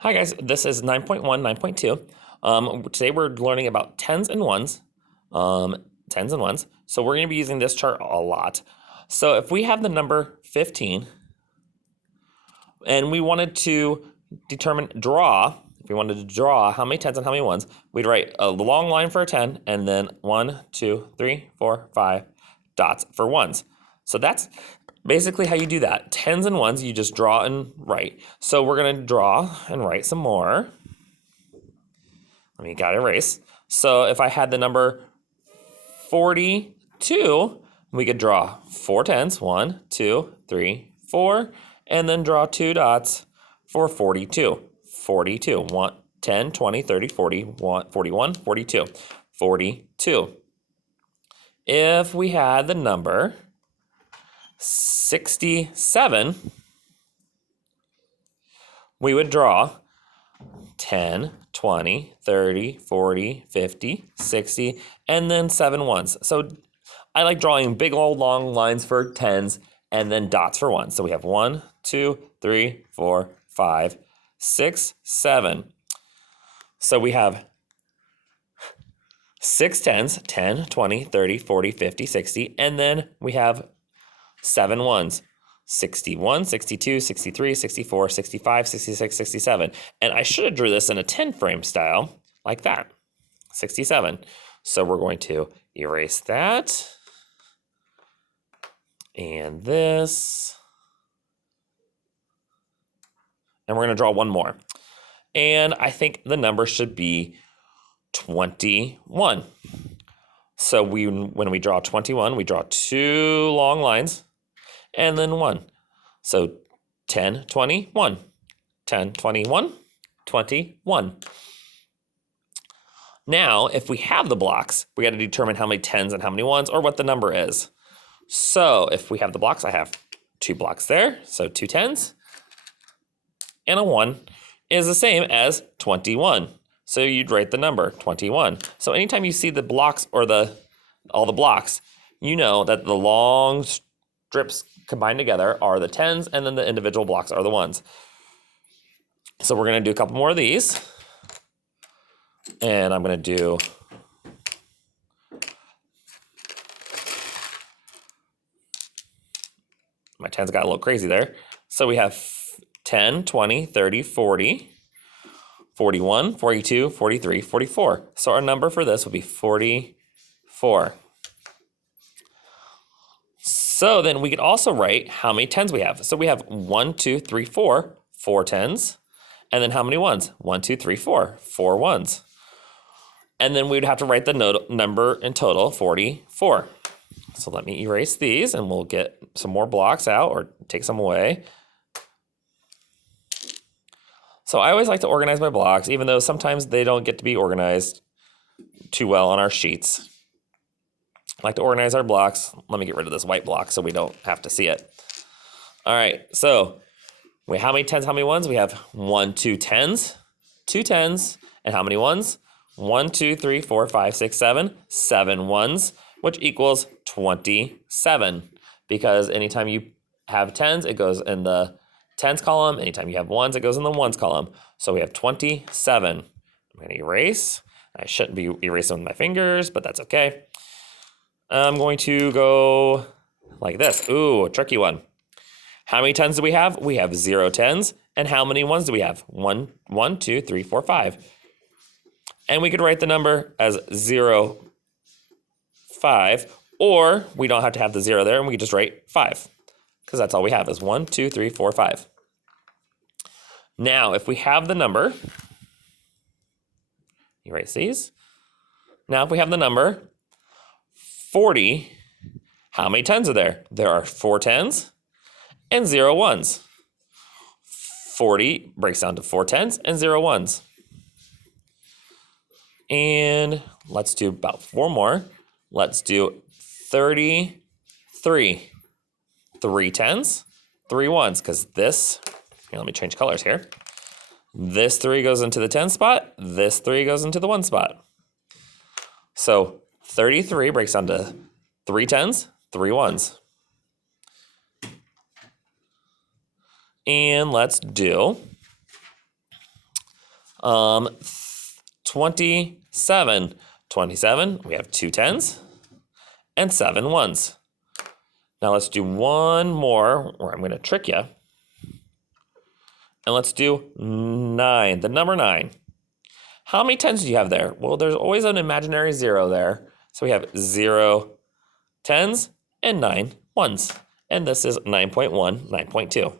Hi guys, this is 9.1, 9.2. Today we're learning about tens and ones. Tens and ones. So we're going to be using this chart a lot. So if we have the number 15 and we wanted to if we wanted to draw how many tens and how many ones, we'd write a long line for a 10 and then 1, 2, 3, 4, 5 dots for ones. So that's basically how you do that. Tens and ones, you just draw and write. So we're going to draw and write some more. Let me erase. So if I had the number 42, we could draw 4 tens, 1, 2, 3, 4, and then draw 2 dots for 42. 42, 1, 10, 20, 30, 40, 41, 42. 42. If we had the number 67, we would draw 10, 20, 30, 40, 50, 60, and then 7 ones. So I like drawing big old long lines for tens and then dots for ones. So we have 1, 2, 3, 4, 5, 6, 7. So we have 6 tens, 10, 20, 30, 40, 50, 60, and then we have 7 ones. 61, 62, 63, 64, 65, 66, 67. And I should have drew this in a 10 frame style like that. 67. So we're going to erase that. And this. And we're going to draw one more. And I think the number should be 21. So when we draw 21, we draw 2 long lines and then 1. So 10, 20, 1. 10, 21, 21. Now, if we have the blocks, we got to determine how many tens and how many ones or what the number is. So if we have the blocks, I have 2 blocks there. So 2 tens and a 1 is the same as 21. So you'd write the number 21. So anytime you see the blocks or all the blocks, you know that the long strips combined together are the tens and then the individual blocks are the ones. So we're going to do a couple more of these. And I'm going to do my tens got a little crazy there. So we have 10, 20, 30, 40, 41, 42, 43, 44. So our number for this would be 44. So then we could also write how many tens we have. So we have 1, 2, 3, 4, 4 tens. And then how many ones? 1, 2, 3, 4, 4 ones. And then we'd have to write the number in total, 44. So let me erase these and we'll get some more blocks out or take some away. So I always like to organize my blocks, even though sometimes they don't get to be organized too well on our sheets. I like to organize our blocks. Let me get rid of this white block so we don't have to see it. All right, so how many tens, how many ones? We have 1, 2 tens, 2 tens, and how many ones? 1, 2, 3, 4, 5, 6, 7, 7 ones, which equals 27. Because anytime you have tens, it goes in the tens column. Anytime you have ones, it goes in the ones column. So we have 27. I'm going to erase. I shouldn't be erasing with my fingers, but that's okay. I'm going to go like this. Ooh, a tricky one. How many tens do we have? We have 0 tens. And how many ones do we have? 1, 2, 3, 4, 5. And we could write the number as 0, 5, or we don't have to have the 0 there, and we could just write 5, because that's all we have is 1, 2, 3, 4, 5. Now, if we have the number, erase these. Now, if we have the number 40, how many tens are there? There are 4 tens and 0 ones. 40 breaks down to 4 tens and 0 ones. And let's do about 4 more. Let's do 33. 3 tens, 3 ones, because this, here, let me change colors here. This 3 goes into the 10 spot. This 3 goes into the 1 spot. So 33 breaks down to 3 tens, 3 ones. And let's do 27. 27, we have 2 10s and 7 ones. Now let's do one more where I'm going to trick you. And let's do 9, the number 9. How many 10s do you have there? Well, there's always an imaginary 0 there. So we have 0 10s and 9 1s. And this is 9.1, 9.2.